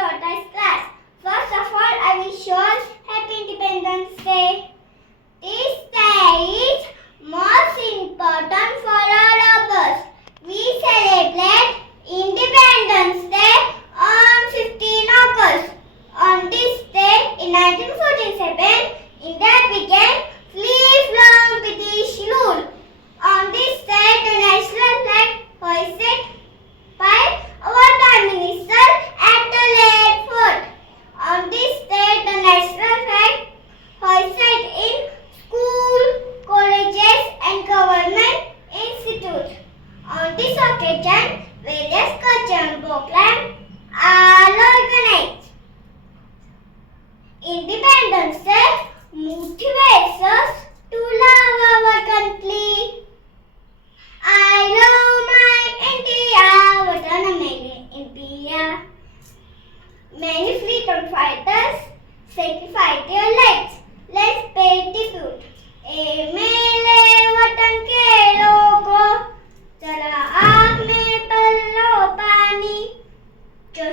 Patriotic class. First of all, I wish you all Happy Independence Day. This day is most important for all of us. We celebrate Independence Day on 15 August. On this day, in 1947, India began free from British rule. On this day, the national flag hoisted by our Prime Minister at the Red Fort. On this day, the national flag hoisted in school, colleges and government institutes. On this occasion, various cultural programs are organized. Independence Day motivates us to love our country. I love my India, what an amazing India. Many freedom fighters sacrificed their lives. Let's pay tribute. ए मेरे वतन के लोगों, जरा आँख में पल लो पानी, जो